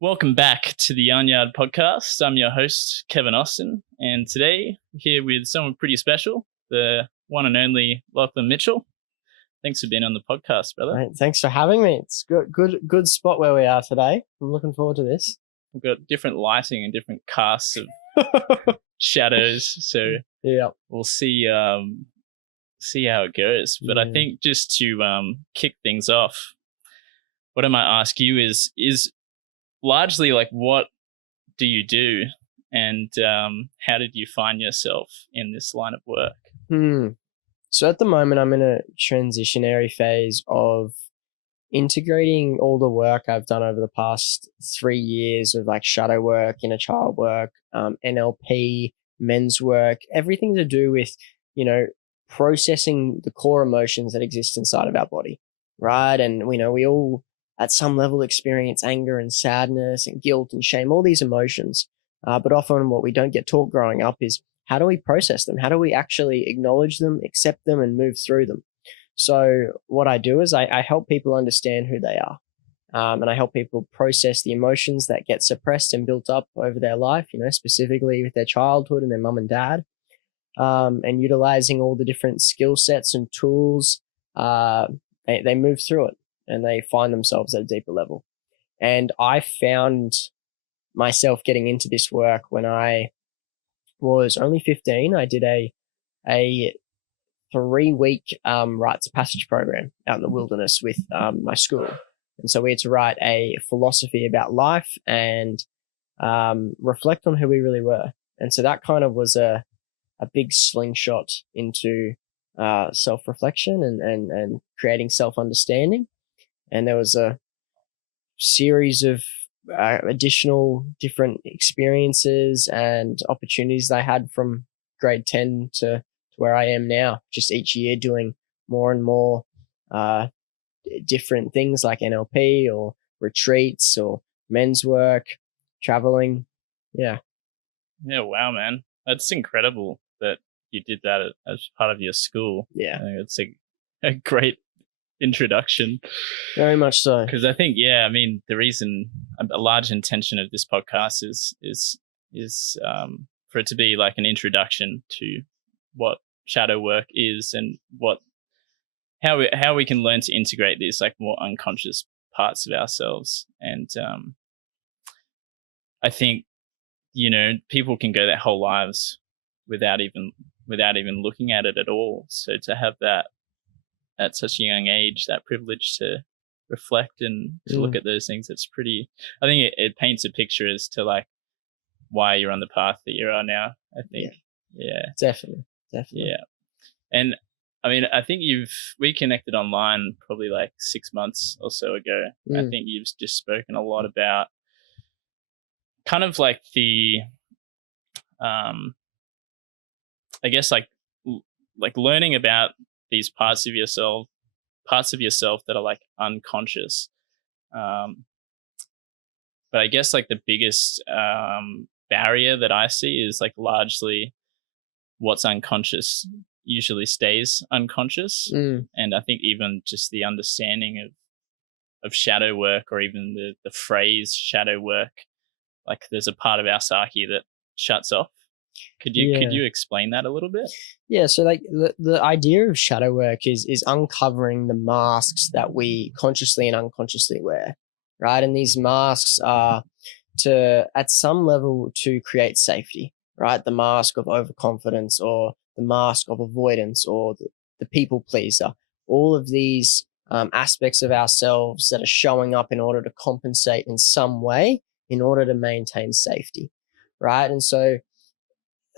Welcome back to the Yarnyard podcast. I'm your host, Kevin Austin, and today we're here with someone pretty special, the one and only Lachlan Mitchell. Thanks for being on the podcast, brother. Mate, thanks for having me. It's good spot where we are today. I'm looking forward to this. We've got different lighting and different casts of shadows, so yeah, we'll see how it goes. But I think just to kick things off, what I might ask you is largely like, what do you do, and how did you find yourself in this line of work? So at the moment, I'm in a transitionary phase of integrating all the work I've done over the past 3 years of like shadow work, inner child work, NLP, men's work, everything to do with, processing the core emotions that exist inside of our body, right? And, we all at some level experience anger and sadness and guilt and shame, all these emotions. But often what we don't get taught growing up is, how do we process them? How do we actually acknowledge them, accept them, and move through them? So what I do is I help people understand who they are. And I help people process the emotions that get suppressed and built up over their life, specifically with their childhood and their mum and dad, and utilizing all the different skill sets and tools. They move through it and they find themselves at a deeper level. And I found myself getting into this work when I was only 15. I did a 3-week rites of passage program out in the wilderness with my school. And so we had to write a philosophy about life and reflect on who we really were. And so that kind of was a big slingshot into self-reflection and creating self-understanding. And there was a series of additional different experiences and opportunities that I had from grade 10 to where I am now, just each year doing more and more different things like NLP or retreats or men's work, traveling. Yeah. Yeah. Wow, man. That's incredible that you did that as part of your school. Yeah. It's a great introduction. Very much so. Because I think, the reason, a large intention of this podcast is for it to be like an introduction to what shadow work is and how we can learn to integrate these like more unconscious parts of ourselves. And I think, people can go their whole lives without even looking at it at all. So to have that at such a young age, that privilege to reflect and to look at those things, it's pretty, I think it paints a picture as to like why you're on the path that you are now, I think. Yeah. Definitely. Yeah. And I think we connected online probably like 6 months or so ago. I think you've just spoken a lot about kind of like the, I guess like learning about these parts of yourself that are like unconscious. But I guess like the biggest barrier that I see is like largely what's unconscious usually stays unconscious. And I think even just the understanding of shadow work, or even the phrase shadow work, like there's a part of our psyche that shuts off. Could you explain that a little bit? Yeah, so like the idea of shadow work is uncovering the masks that we consciously and unconsciously wear, right? And these masks are at some level to create safety, right? The mask of overconfidence, or the mask of avoidance, or the people pleaser. All of these aspects of ourselves that are showing up in order to compensate in some way in order to maintain safety, right? And so,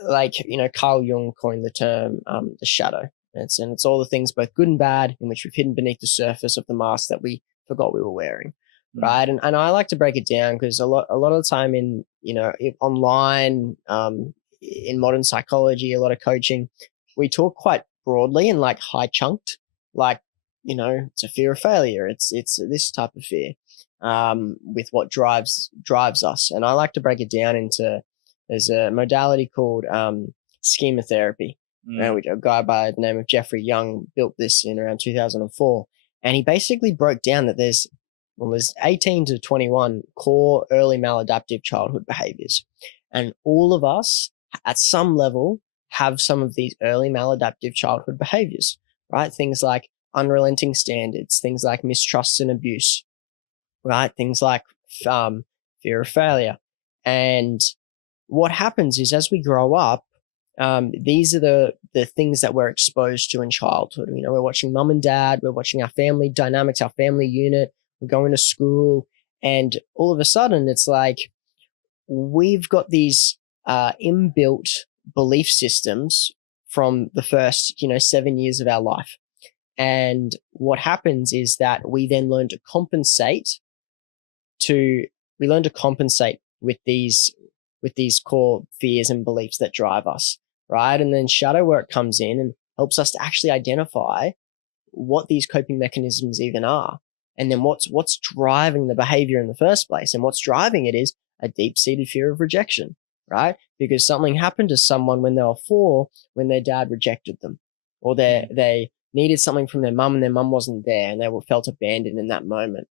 like, Carl Jung coined the term the shadow. It's all the things, both good and bad, in which we've hidden beneath the surface of the mask that we forgot we were wearing, right? And I like to break it down because a lot of the time in online, in modern psychology, a lot of coaching, we talk quite broadly and like high chunked, like it's a fear of failure. It's this type of fear with what drives us, and I like to break it down into. There's a modality called schema therapy. Which a guy by the name of Jeffrey Young built this in around 2004. And he basically broke down that there's well, there's 18 to 21 core early maladaptive childhood behaviors. And all of us at some level have some of these early maladaptive childhood behaviors, right? Things like unrelenting standards, things like mistrust and abuse, right? Things like fear of failure. And what happens is as we grow up, these are the things that we're exposed to in childhood. You know, we're watching mum and dad, we're watching our family dynamics, our family unit, we're going to school, and all of a sudden it's like we've got these inbuilt belief systems from the first, 7 years of our life. And what happens is that we then learn to compensate with these core fears and beliefs that drive us, right? And then shadow work comes in and helps us to actually identify what these coping mechanisms even are. And then what's driving the behavior in the first place. And what's driving it is a deep-seated fear of rejection, right? Because something happened to someone when they were 4, when their dad rejected them, or they needed something from their mum and their mum wasn't there and they felt abandoned in that moment.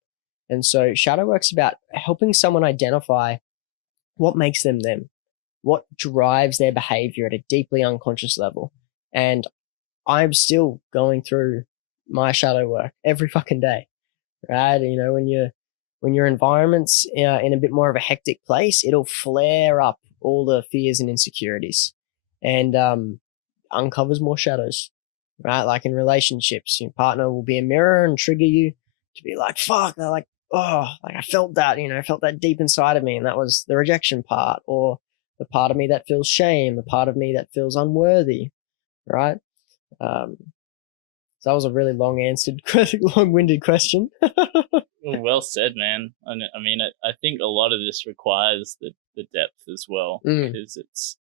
And so shadow work's about helping someone identify what makes them them, what drives their behavior at a deeply unconscious level. And I'm still going through my shadow work every fucking day, right? You know, when your environment's in a bit more of a hectic place, it'll flare up all the fears and insecurities and uncovers more shadows, right? Like in relationships, your partner will be a mirror and trigger you to be like, fuck, they're like, oh, like I felt that, I felt that deep inside of me. And that was the rejection part, or the part of me that feels shame, the part of me that feels unworthy, right? So that was a really long-winded question. Well said, man. I mean, I think a lot of this requires the depth as well, because it's,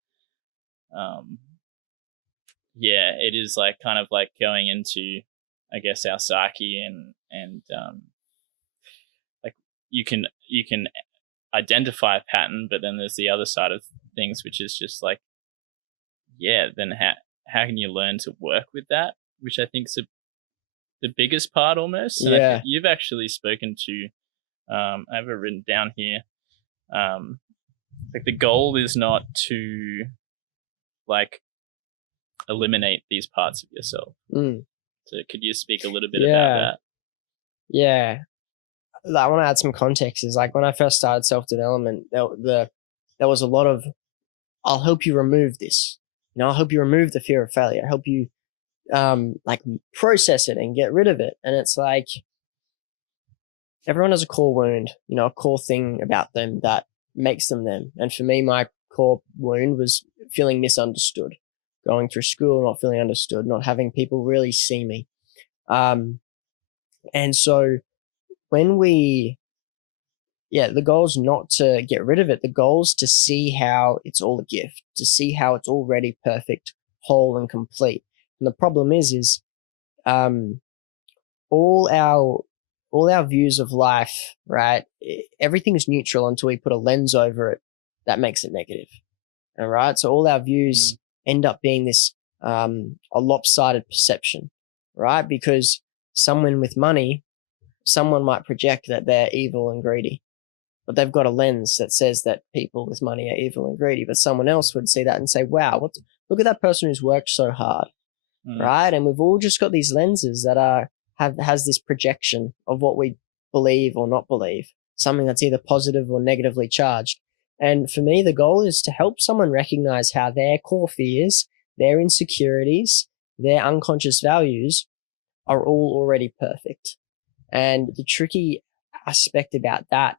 it is like kind of like going into, I guess, our psyche and like you can identify a pattern, but then there's the other side of things, which is just like, then how can you learn to work with that, which I think is the biggest part almost. And I think you've actually spoken to, I have it written down here, like the goal is not to like eliminate these parts of yourself. So could you speak a little bit about that? Yeah. I want to add some context. Is like when I first started self-development, there was a lot of, I'll help you remove this. I'll help you remove the fear of failure. I'll help you like process it and get rid of it. And it's like everyone has a core wound, a core thing about them that makes them them. And for me, my core wound was feeling misunderstood, going through school, not feeling understood, not having people really see me. And so when the goal is not to get rid of it. The goal is to see how it's all a gift, to see how it's already perfect, whole, and complete. And the problem is all our views of life, right? Everything's neutral until we put a lens over it that makes it negative. All right. So all our views end up being this a lopsided perception, right? Because someone with money, someone might project that they're evil and greedy, but they've got a lens that says that people with money are evil and greedy. But someone else would see that and say, wow, look at that person who's worked so hard, right? And we've all just got these lenses that has this projection of what we believe or not believe, something that's either positive or negatively charged. And for me, the goal is to help someone recognize how their core fears, their insecurities, their unconscious values are all already perfect. And the tricky aspect about that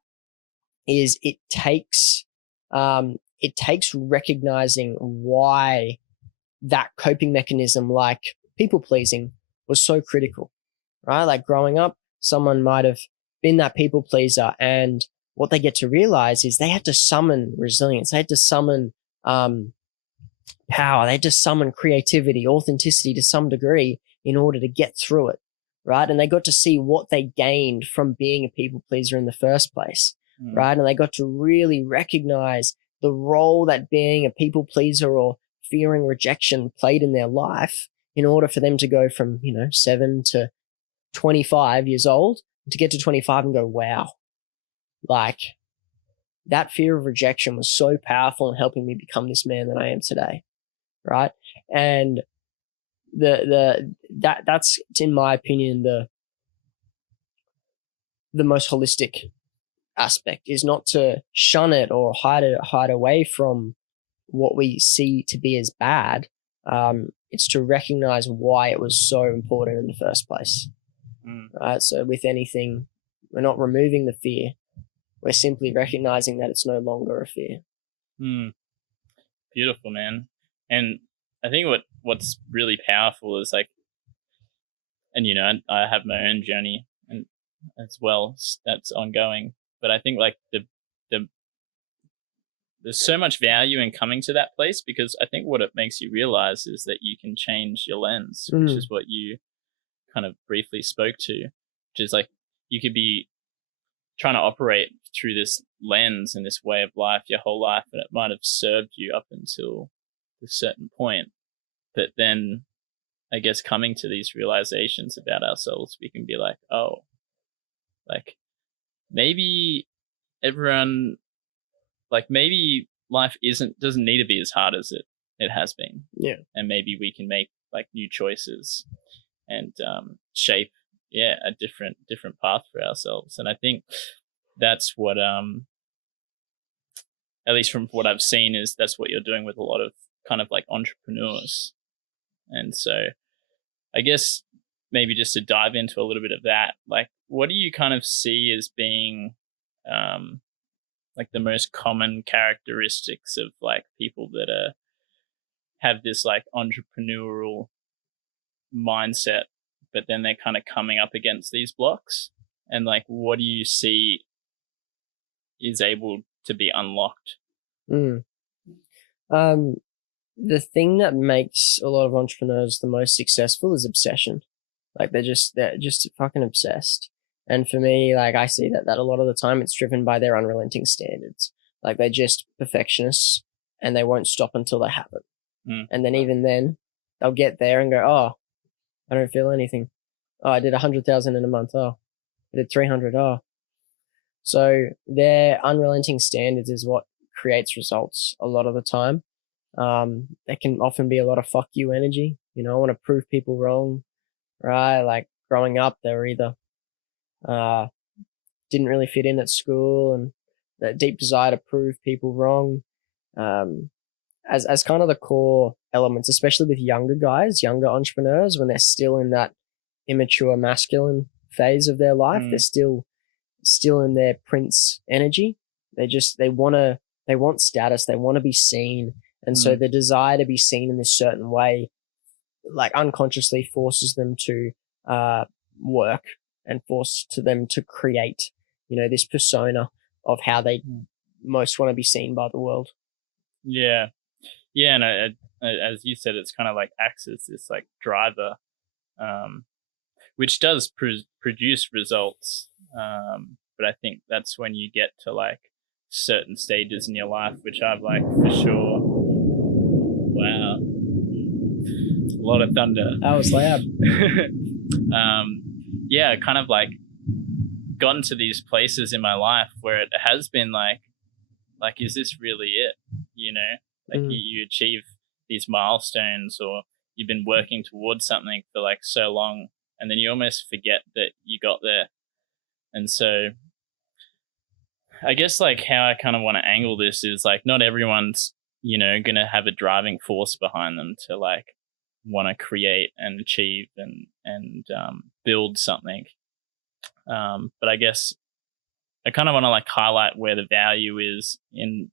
is it takes recognizing why that coping mechanism, like people pleasing, was so critical, right? Like growing up, someone might have been that people pleaser, and what they get to realize is they had to summon resilience. They had to summon power. They had to summon creativity, authenticity to some degree in order to get through it, right? And they got to see what they gained from being a people pleaser in the first place, right? And they got to really recognize the role that being a people pleaser or fearing rejection played in their life in order for them to go from, 7 to 25 years old to get to 25 and go, wow, like that fear of rejection was so powerful in helping me become this man that I am today. Right. And that's in my opinion, the most holistic aspect is not to shun it or hide away from what we see to be as bad. It's to recognize why it was so important in the first place. Right. So with anything, we're not removing the fear. We're simply recognizing that it's no longer a fear. Beautiful, man. And I think what's really powerful is like, and you know, I have my own journey and as well that's ongoing. But I think like there's so much value in coming to that place, because I think what it makes you realize is that you can change your lens, which is what you kind of briefly spoke to, which is like you could be trying to operate through this lens and this way of life your whole life, and it might have served you up until a certain point. But then I guess coming to these realizations about ourselves, we can be like, oh, like maybe everyone, like maybe life doesn't need to be as hard as it has been. Yeah. And maybe we can make like new choices and shape a different path for ourselves. And I think that's what at least from what I've seen, is that's what you're doing with a lot of kind of like entrepreneurs. And so I guess maybe just to dive into a little bit of that, like what do you kind of see as being like the most common characteristics of like people that have this like entrepreneurial mindset, but then they're kind of coming up against these blocks? And like, what do you see is able to be unlocked? The thing that makes a lot of entrepreneurs the most successful is obsession. Like they're just fucking obsessed. And for me, like I see that a lot of the time it's driven by their unrelenting standards. Like they're just perfectionists and they won't stop until they have it. And then even then they'll get there and go, oh, I don't feel anything. Oh, I did 100,000 in a month. Oh, I did 300. Oh. So their unrelenting standards is what creates results a lot of the time. There can often be a lot of fuck you energy. You know, I want to prove people wrong, right? Like growing up, they were either didn't really fit in at school, and that deep desire to prove people wrong, as kind of the core elements, especially with younger guys, younger entrepreneurs, when they're still in that immature masculine phase of their life, they're still in their prince energy. They want status, they want to be seen. And so the desire to be seen in this certain way, like unconsciously forces them to work and force to them to create, you know, this persona of how they most want to be seen by the world. Yeah. Yeah. And as you said, it's kind of like acts as this like driver, which does produce results. But I think that's when you get to like certain stages in your life, which I've like for sure. Wow. A lot of thunder. That was loud. Yeah, kind of like gotten to these places in my life where it has been like, is this really it? You know, like you achieve these milestones, or you've been working towards something for like so long, and then you almost forget that you got there. And so I guess like how I kind of want to angle this is like, not everyone's, you know, going to have a driving force behind them to like want to create and achieve and build something. But I guess I kind of want to like highlight where the value is in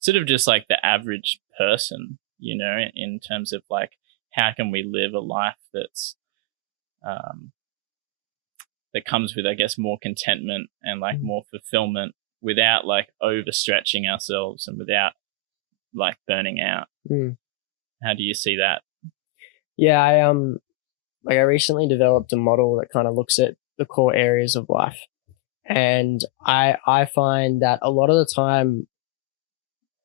sort of just like the average person, you know, in terms of like, how can we live a life that's that comes with, I guess, more contentment and like more fulfillment without like overstretching ourselves and without like burning out. How do you see that? Yeah, I recently developed a model that kind of looks at the core areas of life. And I find that a lot of the time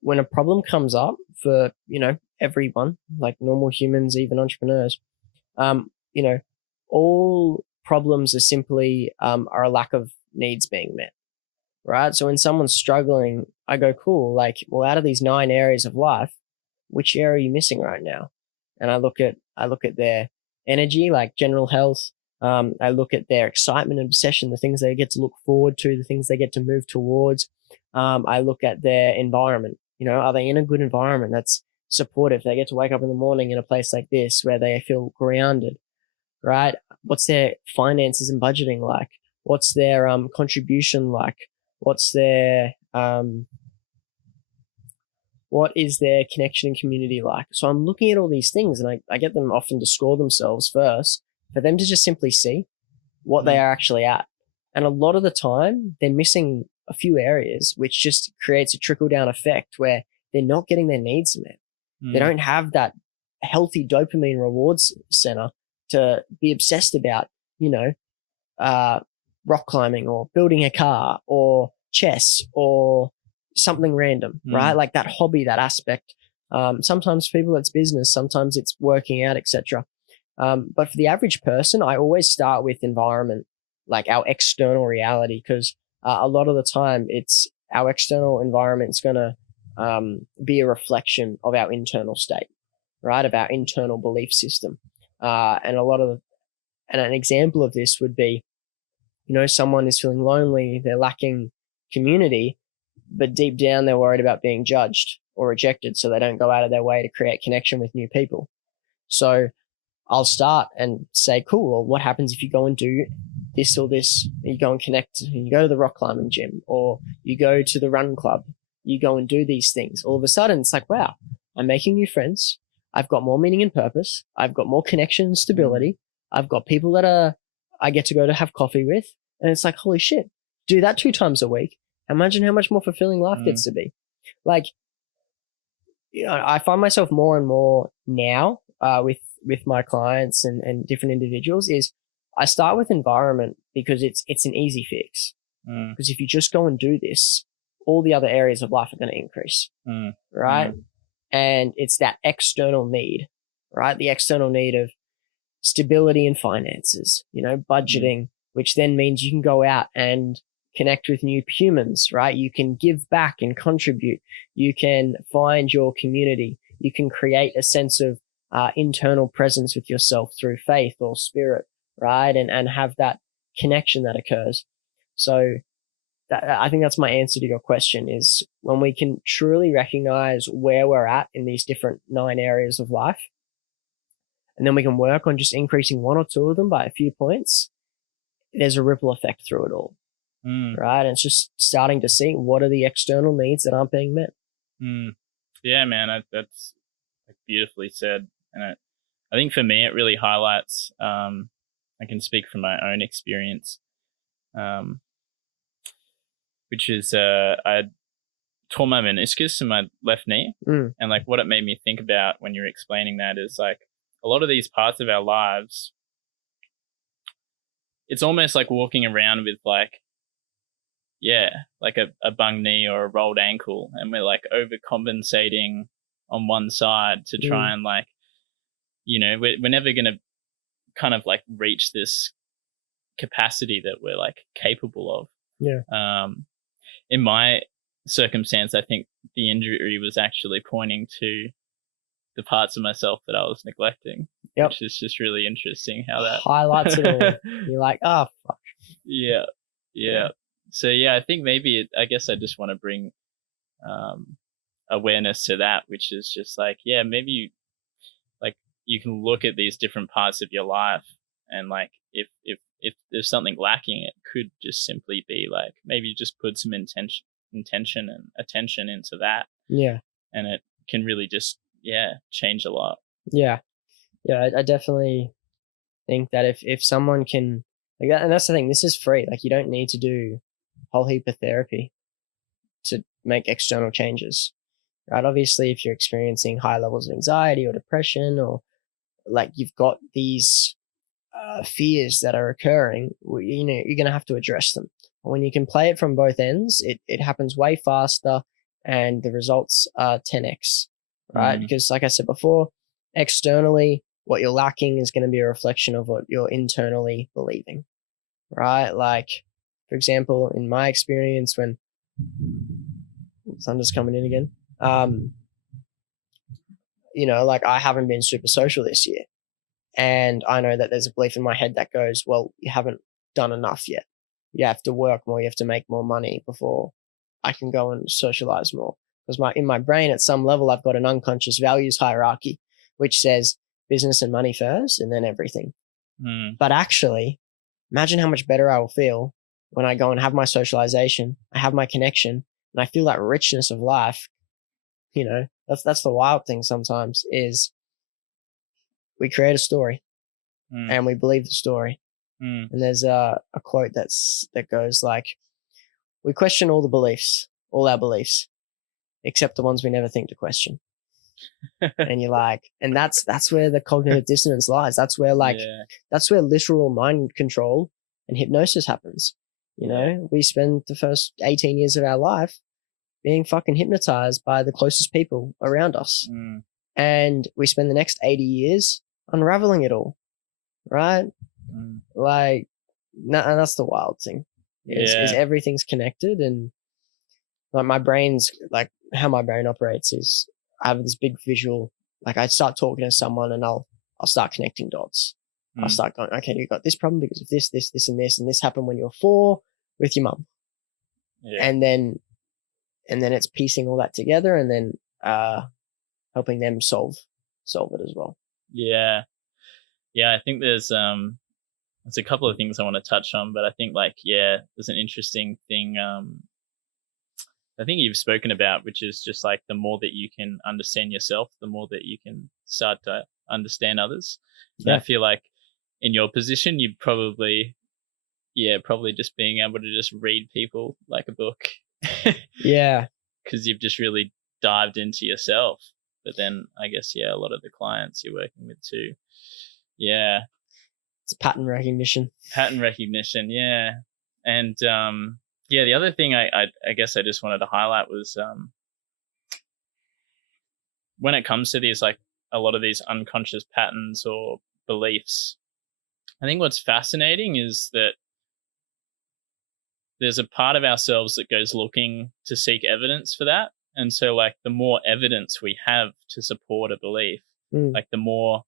when a problem comes up for, you know, everyone, like normal humans, even entrepreneurs, you know, all problems are simply are a lack of needs being met, right? So when someone's struggling, I go, cool, like, well, out of these 9 areas of life, which area are you missing right now? And I look at their energy, like general health. I look at their excitement and obsession, the things they get to look forward to, the things they get to move towards. I look at their environment. You know, are they in a good environment that's supportive? They get to wake up in the morning in a place like this where they feel grounded, right? What's their finances and budgeting like? What's their contribution like? What's their what is their connection and community like? So I'm looking at all these things, and I get them often to score themselves first for them to just simply see what they are actually at. And a lot of the time, they're missing a few areas, which just creates a trickle down effect where they're not getting their needs met. They don't have that healthy dopamine rewards center to be obsessed about, you know, rock climbing or building a car or chess or something random, right? Like that hobby, that aspect. Sometimes for people it's business, sometimes it's working out, etc. But for the average person, I always start with environment, like our external reality, because a lot of the time it's our external environment's going to be a reflection of our internal state, right? Of our internal belief system. And an example of this would be, you know, someone is feeling lonely, they're lacking community, but deep down they're worried about being judged or rejected, so they don't go out of their way to create connection with new people. So I'll start and say, cool, well, what happens if you go and do this or this? You go and connect, you go to the rock climbing gym, or you go to the run club, you go and do these things. All of a sudden, it's like, wow, I'm making new friends. I've got more meaning and purpose. I've got more connection and stability. I've got people that I get to go to have coffee with. And it's like, holy shit, do that 2 times a week. Imagine how much more fulfilling life gets to be. Like, you know, I find myself more and more now with my clients and different individuals is I start with environment because it's an easy fix. Because if you just go and do this, all the other areas of life are going to increase, right? And it's that external need, right? The external need of stability and finances, you know, budgeting, which then means you can go out and connect with new humans, right? You can give back and contribute. You can find your community. You can create a sense of internal presence with yourself through faith or spirit, right? And have that connection that occurs. So I think that's my answer to your question is when we can truly recognize where we're at in these different 9 areas of life, and then we can work on just increasing 1 or 2 of them by a few points, there's a ripple effect through it all. Right? And it's just starting to see what are the external needs that aren't being met. Yeah, man, that's beautifully said. And I think for me, it really highlights, I can speak from my own experience, which is I tore my meniscus in my left knee. And like what it made me think about when you're explaining that is like a lot of these parts of our lives, it's almost like walking around with like, like a bung knee or a rolled ankle, and we're like overcompensating on one side to try and like, you know, we're never going to kind of like reach this capacity that we're like capable of. In my circumstance, I think the injury was actually pointing to the parts of myself that I was neglecting, which is just really interesting how that highlights it all. You're like, oh, fuck. Yeah. So yeah, I think maybe I guess I just want to bring awareness to that, which is just like, maybe you can look at these different parts of your life, and like if there's something lacking, it could just simply be like maybe just put some intention and attention into that. And it can really just change a lot. I definitely think that if someone can, like that, and that's the thing, this is free. Like you don't need to do a whole heap of therapy to make external changes, right? Obviously, if you're experiencing high levels of anxiety or depression, or like you've got these fears that are occurring, you know, you're going to have to address them. When you can play it from both ends, it happens way faster and the results are 10x, right? Because like I said before, externally, what you're lacking is going to be a reflection of what you're internally believing, right? Like, for example, in my experience, when thunder's coming in again, like I haven't been super social this year. And I know that there's a belief in my head that goes, well, you haven't done enough yet. You have to work more. You have to make more money before I can go and socialize more. Because in my brain, at some level, I've got an unconscious values hierarchy, which says business and money first and then everything. But actually, imagine how much better I will feel when I go and have my socialization, I have my connection, and I feel that richness of life. That's the wild thing sometimes is we create a story and we believe the story. And there's a quote that goes like, we question all our beliefs, except the ones we never think to question. And you're like, and that's where the cognitive dissonance lies. That's where that's where literal mind control and hypnosis happens. We spend the first 18 years of our life being fucking hypnotized by the closest people around us. And we spend the next 80 years unraveling it all. Right? Like, and that's the wild thing is everything's connected. And like my brain's like how my brain operates is I have this big visual, like I start talking to someone and I'll start connecting dots. I'll start going, okay, you got this problem because of this, and this happened when you were 4 with your mum. And then it's piecing all that together and then helping them solve it as well. I think there's a couple of things I want to touch on, but I think there's an interesting thing I think you've spoken about, which is just like the more that you can understand yourself, the more that you can start to understand others. And I feel like in your position, you probably just being able to just read people like a book. Because you've just really dived into yourself. But then I guess, a lot of the clients you're working with too. It's pattern recognition. Yeah. And the other thing I guess I just wanted to highlight was when it comes to these, like a lot of these unconscious patterns or beliefs, I think what's fascinating is that there's a part of ourselves that goes looking to seek evidence for that. And so like the more evidence we have to support a belief, like the more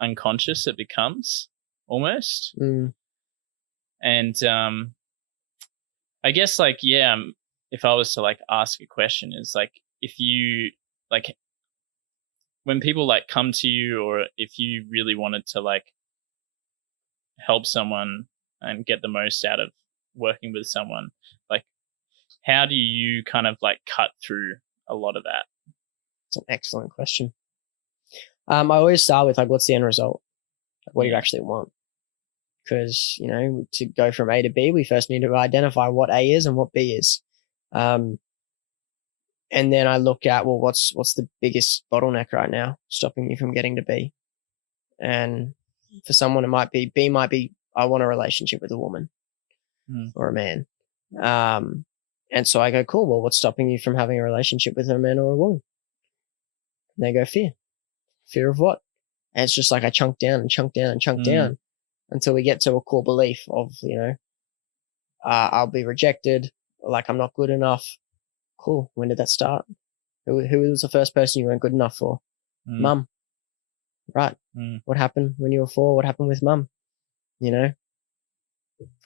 unconscious it becomes almost. And I guess if I was to like ask a question is like, if you like when people like come to you, or if you really wanted to like help someone and get the most out of working with someone, like how do you kind of like cut through a lot of that? It's an excellent question. I always start with like, what's the end result? Like, what do you actually want? Because, to go from A to B, we first need to identify what A is and what B is. And then I look at, well, what's the biggest bottleneck right now stopping you from getting to B? And for someone, it might be, B might be, I want a relationship with a woman or a man. And so I go, cool, well, what's stopping you from having a relationship with a man or a woman? And they go, fear. Fear of what? And it's just like I chunk down and chunk down and chunk down until we get to a core belief of, I'll be rejected, like I'm not good enough. Cool. When did that start? Who was the first person you weren't good enough for? Mum. Right. What happened when you were 4? What happened with mum?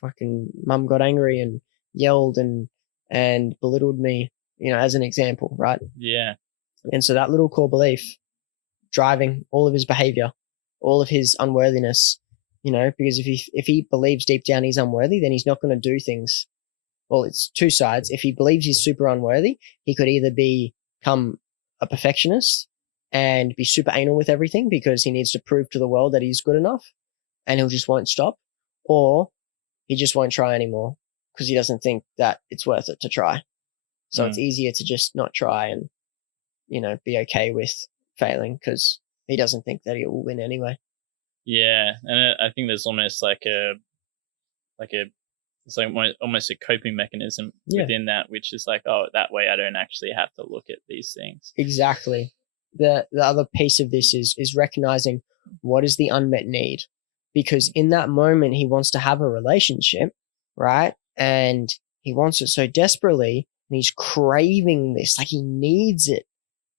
Fucking mum got angry and yelled and belittled me, as an example, right? Yeah. And so that little core belief driving all of his behavior, all of his unworthiness, because if he believes deep down he's unworthy, then he's not going to do things. Well, it's two sides. If he believes he's super unworthy, he could either become a perfectionist and be super anal with everything because he needs to prove to the world that he's good enough and he'll just won't stop, or he just won't try anymore because he doesn't think that it's worth it to try. So it's easier to just not try and, be okay with failing because he doesn't think that he will win anyway. Yeah. And I think there's almost it's like almost a coping mechanism within that, which is like, oh, that way I don't actually have to look at these things. Exactly. The other piece of this is recognizing what is the unmet need? Because in that moment, he wants to have a relationship, right? And he wants it so desperately, and he's craving this, like he needs it,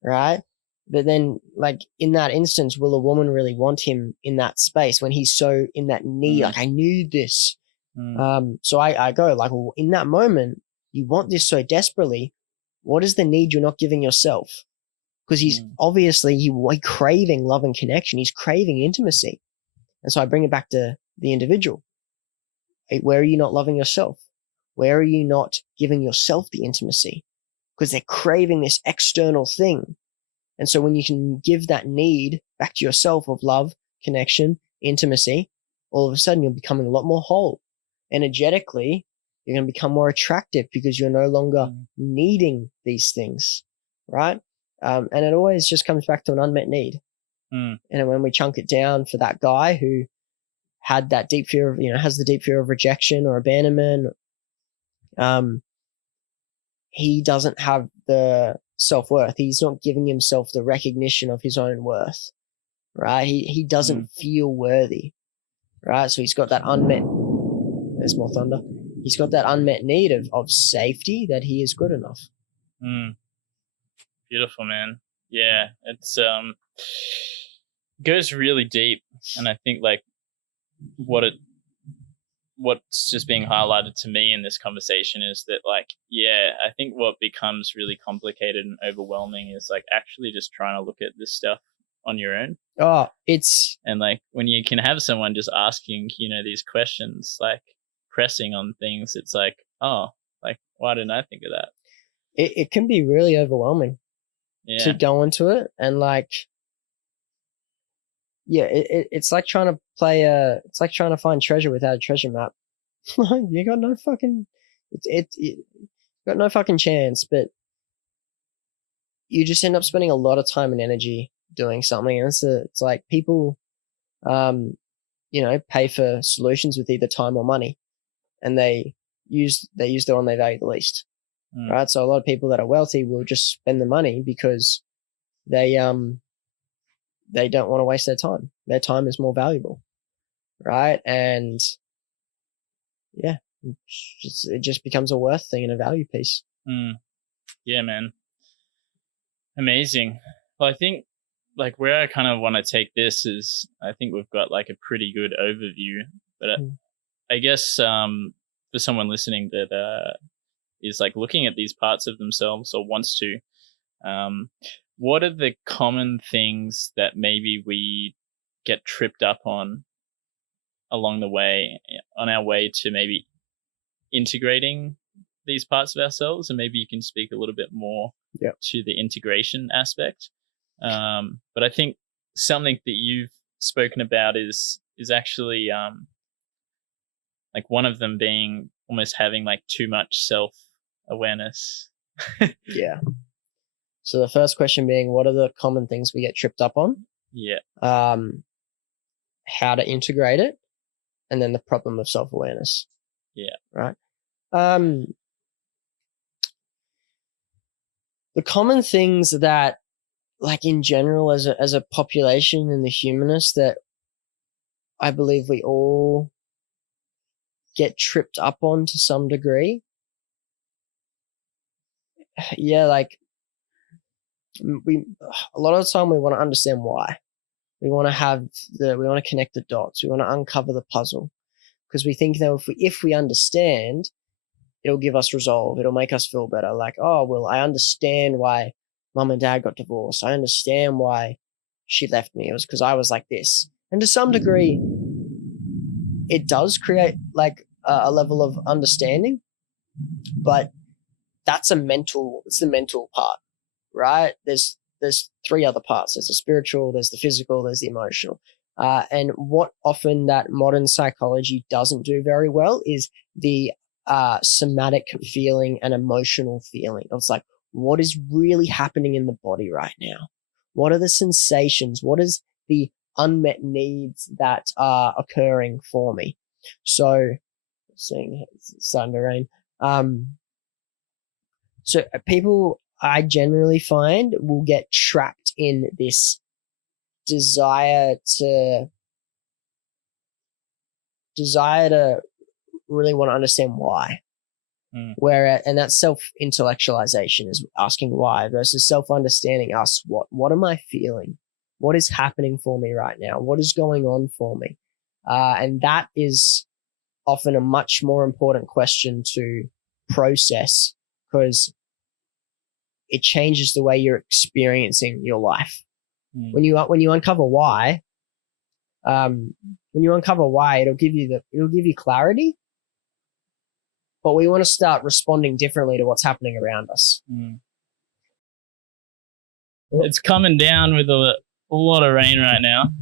right? But then, like in that instance, will a woman really want him in that space when he's so in that need? Like, I need this. So I go like, well, in that moment, you want this so desperately. What is the need you're not giving yourself? Because he's obviously he craving love and connection. He's craving intimacy. And so I bring it back to the individual. Hey, where are you not loving yourself? Where are you not giving yourself the intimacy? Because they're craving this external thing. And so when you can give that need back to yourself of love, connection, intimacy, all of a sudden you're becoming a lot more whole. Energetically, you're going to become more attractive because you're no longer needing these things, right? And it always just comes back to an unmet need. And when we chunk it down for that guy who had that deep fear of, has the deep fear of rejection or abandonment, he doesn't have the self-worth. He's not giving himself the recognition of his own worth, right? He doesn't feel worthy, right? So he's got that unmet, there's more thunder. He's got that unmet need of safety, that he is good enough. Beautiful, man. Yeah, it's goes really deep, and I think like what's just being highlighted to me in this conversation is that like, I think what becomes really complicated and overwhelming is like actually just trying to look at this stuff on your own. And like when you can have someone just asking, these questions, like pressing on things, it's like, oh, like why didn't I think of that? It can be really overwhelming to go into it, and like, it's like trying to it's like trying to find treasure without a treasure map. You got no fucking, you got no fucking chance, but you just end up spending a lot of time and energy doing something. And it's like people, pay for solutions with either time or money, and they use the one they value the least. Right. So a lot of people that are wealthy will just spend the money because they don't want to waste their time. Their time is more valuable. Right. And it just becomes a worth thing and a value piece. Yeah, man. Amazing. Well, I think like where I kind of want to take this is, I think we've got like a pretty good overview, but I guess for someone listening that is like looking at these parts of themselves or wants to, what are the common things that maybe we get tripped up on along the way, on our way to maybe integrating these parts of ourselves? And maybe you can speak a little bit more to the integration aspect. But I think something that you've spoken about is actually like one of them being almost having like too much self-awareness. So the first question being, what are the common things we get tripped up on? How to integrate it, and then the problem of self-awareness. Right. The common things that, like in general, as a population in the humanist, that I believe we all get tripped up on to some degree. Like a lot of the time we want to understand why. We want to connect the dots. We want to uncover the puzzle, because we think that if we understand, it'll give us resolve. It'll make us feel better. Like, oh, well, I understand why mum and dad got divorced. I understand why she left me. It was because I was like this. And to some degree, it does create like a level of understanding, but it's the mental part, right? There's three other parts. There's the spiritual, there's the physical, there's the emotional. And what often that modern psychology doesn't do very well is the somatic feeling and emotional feeling. It's like, what is really happening in the body right now? What are the sensations? What is the unmet needs that are occurring for me? So, seeing it's starting to rain. So people, I generally find, will get trapped in this desire to really want to understand why. And that's self-intellectualization, is asking why, versus self-understanding. Ask what am I feeling? What is happening for me right now? What is going on for me? And that is often a much more important question to process, because it changes the way you're experiencing your life. When you uncover why, it'll give you clarity. But we want to start responding differently to what's happening around us. It's coming down with a lot of rain right now.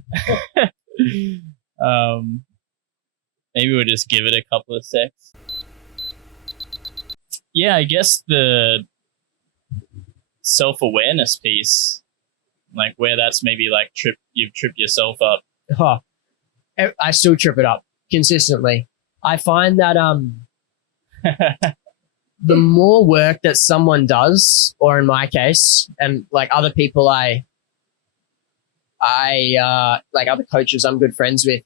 Maybe we'll just give it a couple of secs. Yeah, I guess the self-awareness piece, like where that's maybe like you've tripped yourself up. I still trip it up consistently. I find that the more work that someone does, or in my case, and like other people I like other coaches I'm good friends with,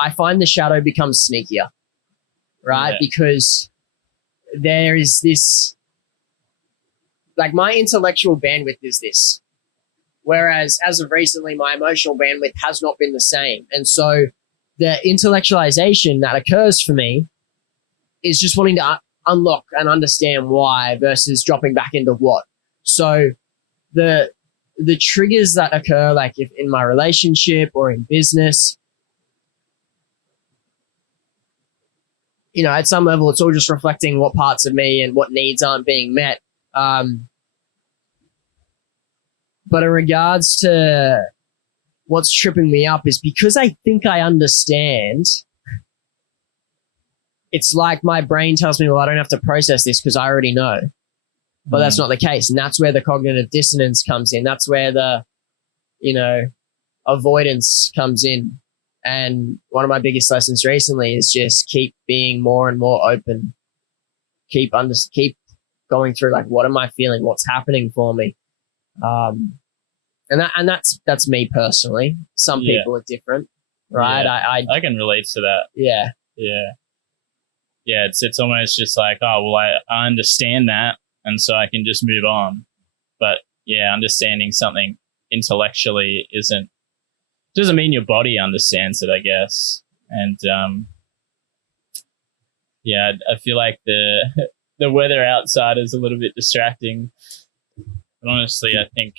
I find the shadow becomes sneakier, right? Yeah. Because there is this, like, my intellectual bandwidth is this, whereas as of recently, my emotional bandwidth has not been the same. And so the intellectualization that occurs for me is just wanting to unlock and understand why versus dropping back into what. So the triggers that occur, like if in my relationship or in business, you know, at some level, it's all just reflecting what parts of me and what needs aren't being met. But in regards to what's tripping me up is because I think I understand. It's like my brain tells me, well, I don't have to process this because I already know. But that's not the case. And that's where the cognitive dissonance comes in. That's where the, avoidance comes in. And one of my biggest lessons recently is just keep being more and more open. Keep going through, like, what am I feeling? What's happening for me? And that's me personally. Some people are different, right? Yeah. I can relate to that. Yeah. Yeah. Yeah. It's almost just like, oh, well, I understand that. And so I can just move on. But yeah, understanding something intellectually doesn't mean your body understands it, I guess. And yeah, I feel like the weather outside is a little bit distracting. But honestly, I think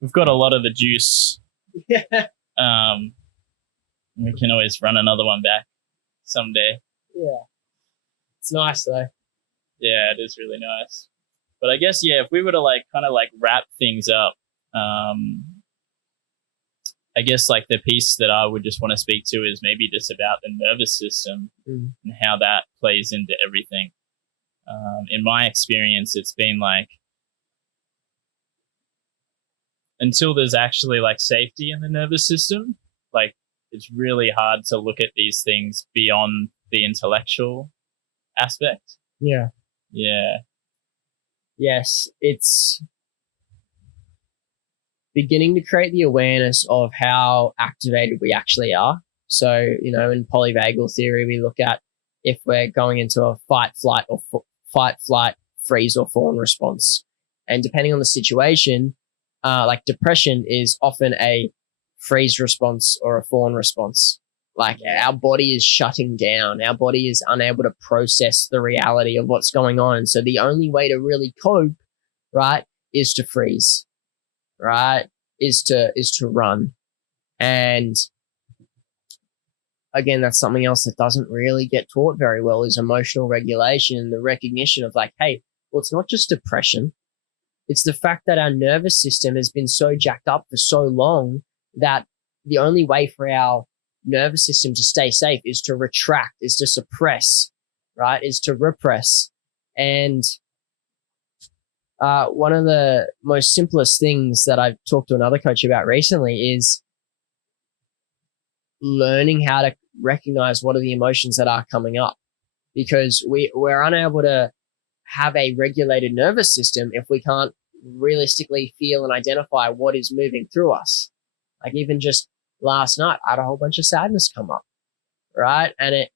we've got a lot of the juice. We can always run another one back someday. Yeah. It's nice though. Yeah, it is really nice. But I guess, yeah, if we were to kind of wrap things up, I guess the piece that I would just want to speak to is maybe just about the nervous system and how that plays into everything. In my experience, it's been until there's actually safety in the nervous system, it's really hard to look at these things beyond the intellectual aspect. Yeah. Yeah. Yes, it's beginning to create the awareness of how activated we actually are. So, in polyvagal theory, we look at if we're going into a fight, flight, freeze, or fawn response. And depending on the situation, depression is often a freeze response or a fawn response. Our body is shutting down. Our body is unable to process the reality of what's going on. So the only way to really cope, right, is to freeze, right, is to run. And again, that's something else that doesn't really get taught very well, is emotional regulation and the recognition of hey, well, it's not just depression. It's the fact that our nervous system has been so jacked up for so long that the only way for our nervous system to stay safe is to retract, is to suppress, right, is to repress. And one of the most simplest things that I've talked to another coach about recently is learning how to recognize what are the emotions that are coming up, because we're unable to have a regulated nervous system if we can't realistically feel and identify what is moving through us. Like even just last night, I had a whole bunch of sadness come up, right? And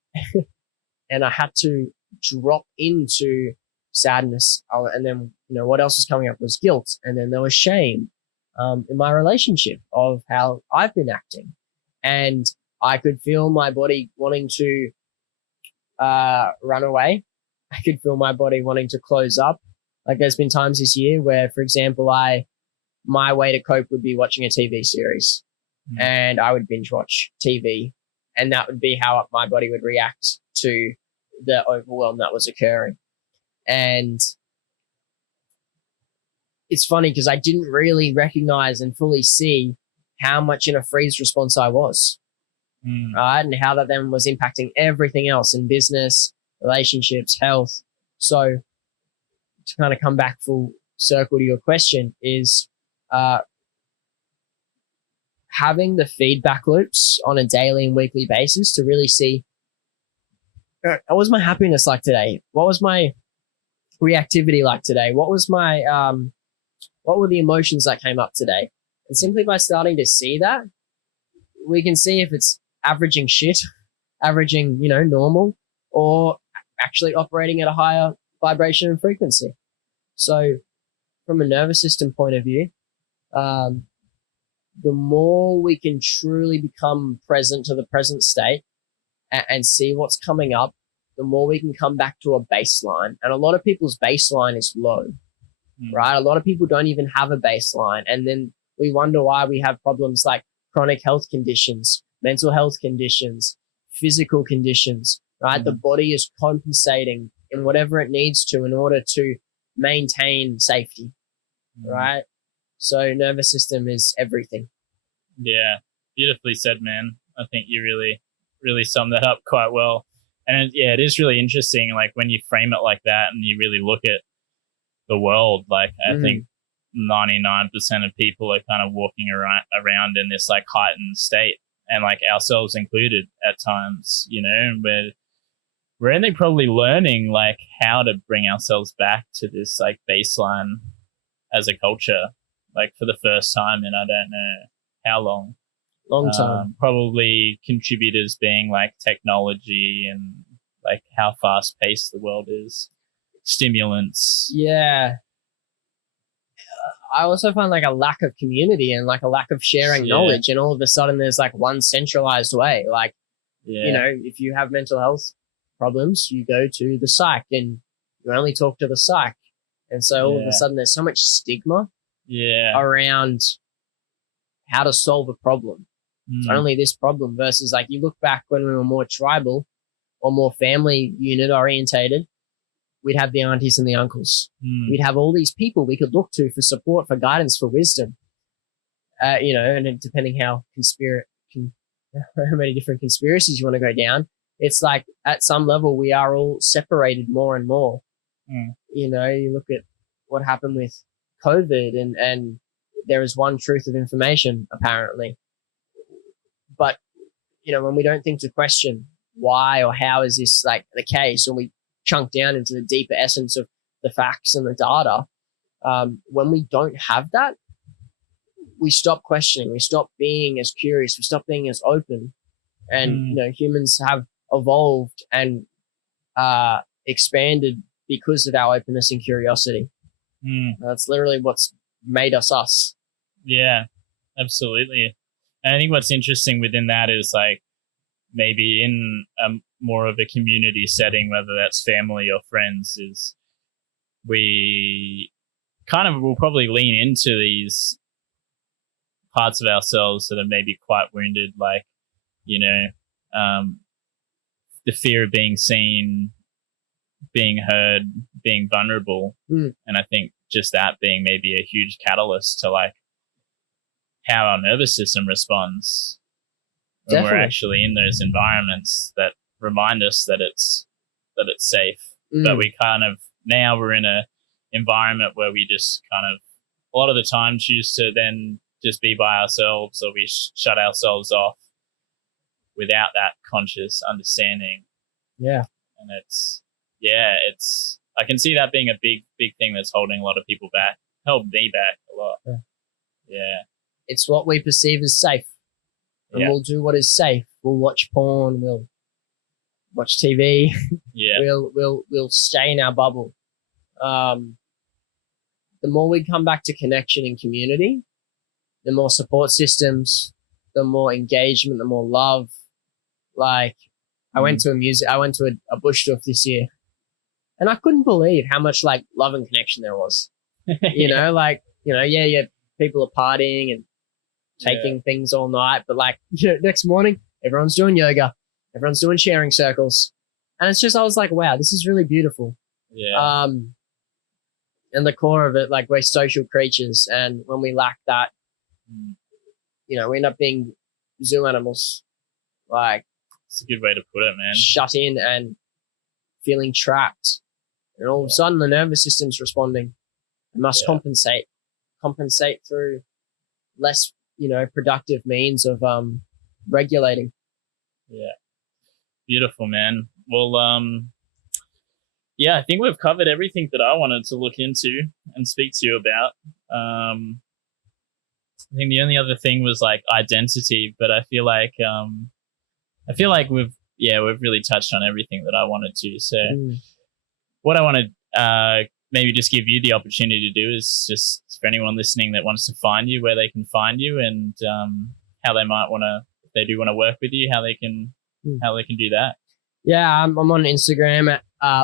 and I had to drop into sadness. And then, what else was coming up was guilt. And then there was shame in my relationship of how I've been acting. And I could feel my body wanting to run away. I could feel my body wanting to close up. Like there's been times this year where, for example, my way to cope would be watching a TV series, and I would binge watch TV, and that would be how my body would react to the overwhelm that was occurring. And it's funny because I didn't really recognize and fully see how much in a freeze response I was, right? And how that then was impacting everything else in business, relationships, health. So to kind of come back full circle to your question is having the feedback loops on a daily and weekly basis to really see what was my happiness like today? What was my reactivity like today? What was my what were the emotions that came up today? And simply by starting to see that, we can see if it's averaging shit, averaging, normal, or actually operating at a higher vibration and frequency. So from a nervous system point of view, the more we can truly become present to the present state and see what's coming up, the more we can come back to a baseline. And a lot of people's baseline is low, right? A lot of people don't even have a baseline. And then we wonder why we have problems like chronic health conditions, mental health conditions, physical conditions, right? The body is compensating in whatever it needs to in order to maintain safety, right? So nervous system is everything. Yeah, beautifully said, man. I think you really summed that up quite well. And it is really interesting, like when you frame it like that and you really look at the world, like I think 99% of people are kind of walking around in this like heightened state, and like ourselves included at times, we're only probably learning like how to bring ourselves back to this like baseline as a culture, like for the first time in I don't know how long. Long time. Probably contributors being like technology and like how fast paced the world is, stimulants. Yeah. I also find like a lack of community and like a lack of sharing knowledge, and all of a sudden there's like one centralized way. Like, if you have mental health problems, you go to the psych and you only talk to the psych. And so all of a sudden there's so much stigma around how to solve a problem. It's only this problem versus like you look back when we were more tribal or more family unit orientated, we'd have the aunties and the uncles. We'd have all these people we could look to for support, for guidance, for wisdom. And depending how many different conspiracies you want to go down, it's like at some level we are all separated more and more. You look at what happened with COVID and there is one truth of information apparently. But, when we don't think to question why or how is this like the case, or we chunk down into the deeper essence of the facts and the data, when we don't have that, we stop questioning, we stop being as curious, we stop being as open. And, humans have evolved and expanded because of our openness and curiosity. That's literally what's made us us. Yeah, absolutely. And I think what's interesting within that is like maybe in more of a community setting, whether that's family or friends, is we kind of will probably lean into these parts of ourselves that are maybe quite wounded, like, the fear of being seen, being heard, being vulnerable. And I think just that being maybe a huge catalyst to like how our nervous system responds when we're actually in those environments that remind us that it's safe. But we kind of, now we're in a environment where we just kind of a lot of the time choose to then just be by ourselves, or we shut ourselves off without that conscious understanding. And it's I can see that being a big thing that's holding a lot of people back, held me back a lot. Yeah. Yeah. It's what we perceive as safe. And we'll do what is safe. We'll watch porn, we'll watch TV. Yeah. We'll stay in our bubble. The more we come back to connection and community, the more support systems, the more engagement, the more love. Like, I went to a bush stuff this year, and I couldn't believe how much like love and connection there was. You know, like, you know, yeah, people are partying and taking things all night, but like, you know, next morning, everyone's doing yoga, everyone's doing sharing circles. And it's just, I was like, wow, this is really beautiful. Yeah. And the core of it, like, we're social creatures, and when we lack that, you know, we end up being zoo animals, like, it's a good way to put it, man. shut in and feeling trapped. And all of a sudden the nervous system's responding. We must compensate through less, you know, productive means of regulating. Yeah. Beautiful, man. Well, yeah, I think we've covered everything that I wanted to look into and speak to you about. I think the only other thing was like identity, but I feel like we've really touched on everything that I wanted to. So what I want to maybe just give you the opportunity to do is just for anyone listening that wants to find you, where they can find you, and how they might want to, if they do want to work with you, how they can do that. Yeah, I'm on Instagram at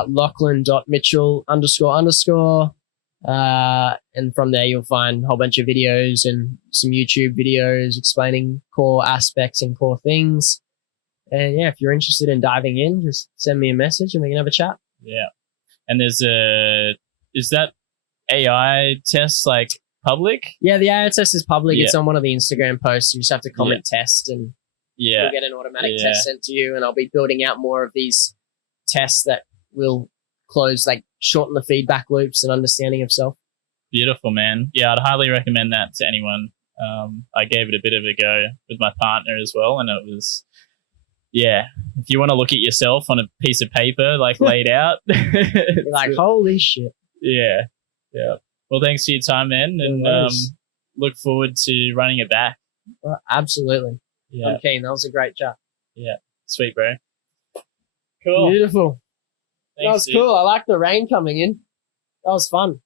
Lachlan.Mitchell __. And from there you'll find a whole bunch of videos and some YouTube videos explaining core aspects and core things. And yeah, if you're interested in diving in, just send me a message and we can have a chat. Yeah. And is that AI test like public? Yeah, the AI test is public. It's on one of the Instagram posts. You just have to comment test, and you'll get an automatic test sent to you. And I'll be building out more of these tests that will shorten the feedback loops and understanding of self. Beautiful, man. Yeah, I'd highly recommend that to anyone. I gave it a bit of a go with my partner as well, and it was, if you want to look at yourself on a piece of paper, like laid out, you're like, holy shit. Yeah. Well, thanks for your time, man, and look forward to running it back. Well, absolutely. Yeah. I'm keen. That was a great chat. Yeah. Sweet, bro. Cool. Beautiful. Thanks, that was cool. I like the rain coming in. That was fun.